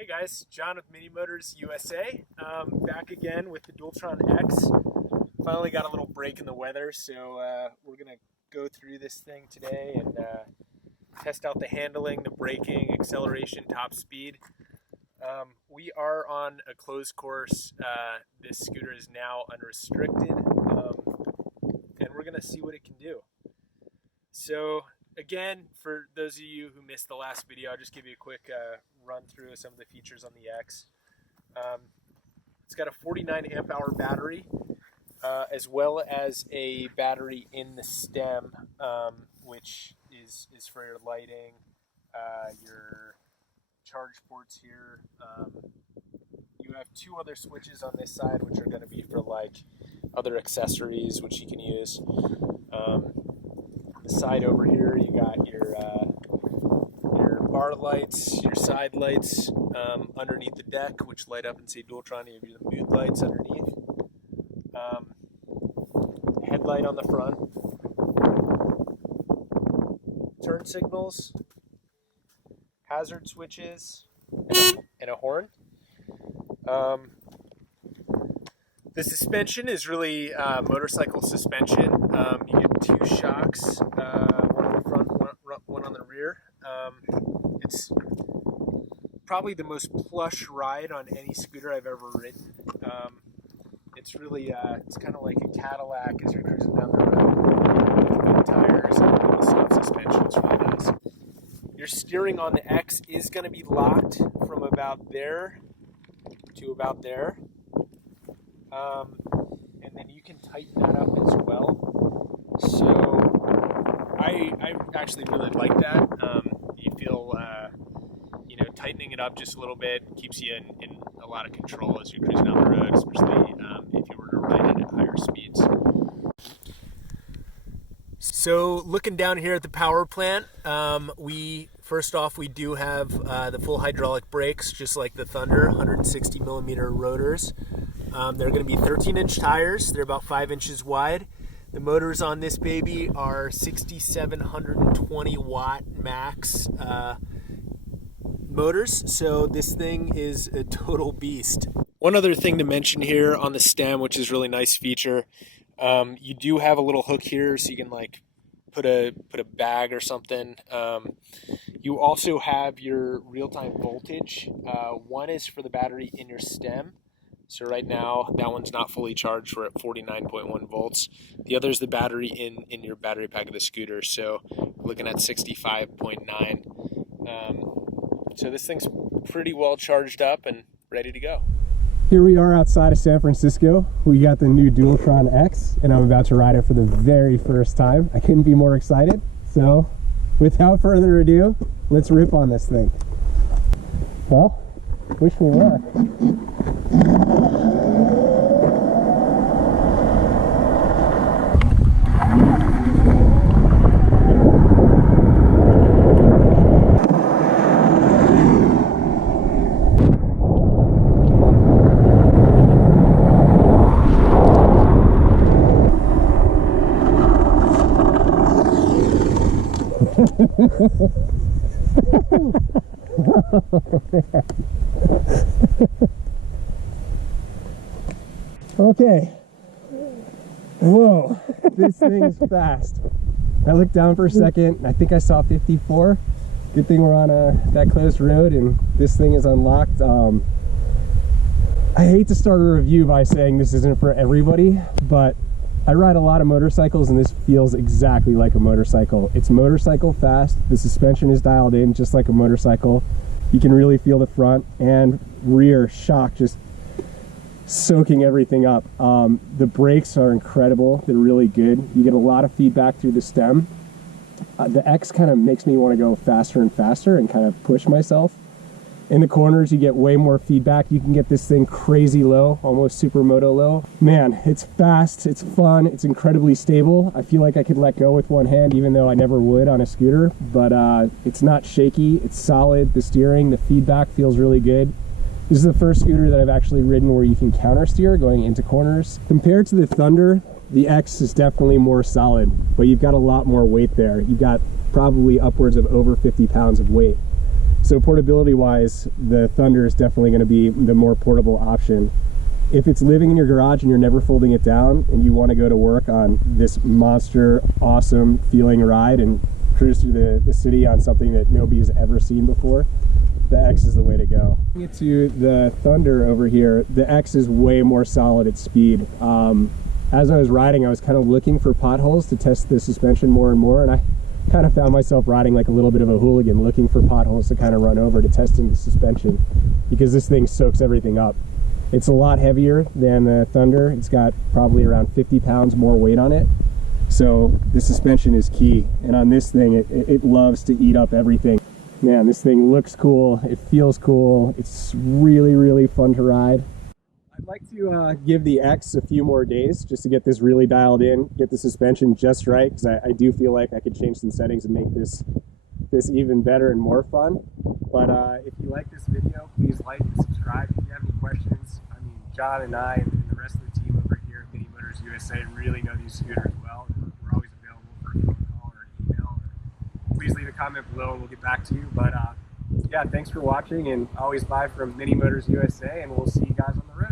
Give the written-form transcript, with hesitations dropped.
Hey guys, John with MiniMotorsUSA. Back again with the Dualtron X. Finally got a little break in the weather, so we're going to go through this thing today and test out the handling, the braking, acceleration, top speed. We are on a closed course. This scooter is now unrestricted, and we're going to see what it can do. So again, for those of you who missed the last video, I'll just give you a quick run through of some of the features on the X. It's got a 49 amp hour battery, as well as a battery in the stem, which is for your lighting, your charge ports here. You have two other switches on this side, which are going to be for like other accessories, which you can use. The side over here, you got your bar lights, your side lights underneath the deck, which light up and say Dualtron. You have the mood lights underneath. Headlight on the front. Turn signals. Hazard switches. And a horn. The suspension is really motorcycle suspension. You get two shocks, one on the front, one on the rear. It's probably the most plush ride on any scooter I've ever ridden. It's really, it's kind of like a Cadillac as you're cruising down the road with big tires and the soft suspension. It's really nice. Your steering on the X is going to be locked from about there to about there. And then you can tighten that up as well. So I actually really like that. You feel, tightening it up just a little bit keeps you in a lot of control as you're cruising down the road, especially if you were to ride it at higher speeds. So looking down here at the power plant, first off, we do have the full hydraulic brakes, just like the Thunder, 160 millimeter rotors. They're going to be 13-inch tires. They're about 5 inches wide. The motors on this baby are 6,720 watt max motors, so this thing is a total beast. One other thing to mention here on the stem, which is a really nice feature, you do have a little hook here, so you can like put a bag or something. You also have your real-time voltage. One is for the battery in your stem. So right now, that one's not fully charged. We're at 49.1 volts. The other is the battery in your battery pack of the scooter. So we're looking at 65.9. So this thing's pretty well charged up and ready to go. Here we are outside of San Francisco. We got the new Dualtron X, and I'm about to ride it for the very first time. I couldn't be more excited. So without further ado, let's rip on this thing. Well, wish me luck. Okay. Whoa, this thing's fast. I looked down for a second. I think I saw 54. Good thing we're on that close road and this thing is unlocked. I hate to start a review by saying this isn't for everybody, but I ride a lot of motorcycles and this feels exactly like a motorcycle. It's motorcycle fast. The suspension is dialed in just like a motorcycle. You can really feel the front and rear shock just soaking everything up. The brakes are incredible. They're really good. You get a lot of feedback through the stem. The X kind of makes me want to go faster and faster and kind of push myself. In the corners, you get way more feedback. You can get this thing crazy low, almost supermoto low. Man, it's fast, it's fun, it's incredibly stable. I feel like I could let go with one hand, even though I never would on a scooter, but it's not shaky, it's solid. The steering, the feedback feels really good. This is the first scooter that I've actually ridden where you can counter steer going into corners. Compared to the Thunder, the X is definitely more solid, but you've got a lot more weight there. You've got probably upwards of over 50 pounds of weight. So portability wise, the Thunder is definitely going to be the more portable option. If it's living in your garage and you're never folding it down and you want to go to work on this monster, awesome feeling ride and cruise through the city on something that nobody's ever seen before, the X is the way to go. Get to the Thunder over here, the X is way more solid at speed. As I was riding, I was kind of looking for potholes to test the suspension more and more, and I kind of found myself riding like a little bit of a hooligan, looking for potholes to kind of run over to test in the suspension, because this thing soaks everything up. It's a lot heavier than the Thunder. It's got probably around 50 pounds more weight on it. So the suspension is key. And on this thing, it loves to eat up everything. Man, this thing looks cool. It feels cool. It's really, really fun to ride. I'd like to give the X a few more days just to get this really dialed in, get the suspension just right, because I do feel like I could change some settings and make this even better and more fun. But if you like this video, please like and subscribe. If you have any questions, I mean, John and I and the rest of the team over here at MiniMotorsUSA really know these scooters well. We're always available for a phone call or an email. Please leave a comment below and we'll get back to you. But yeah, thanks for watching, and always buy from MiniMotorsUSA, and we'll see you guys on the road.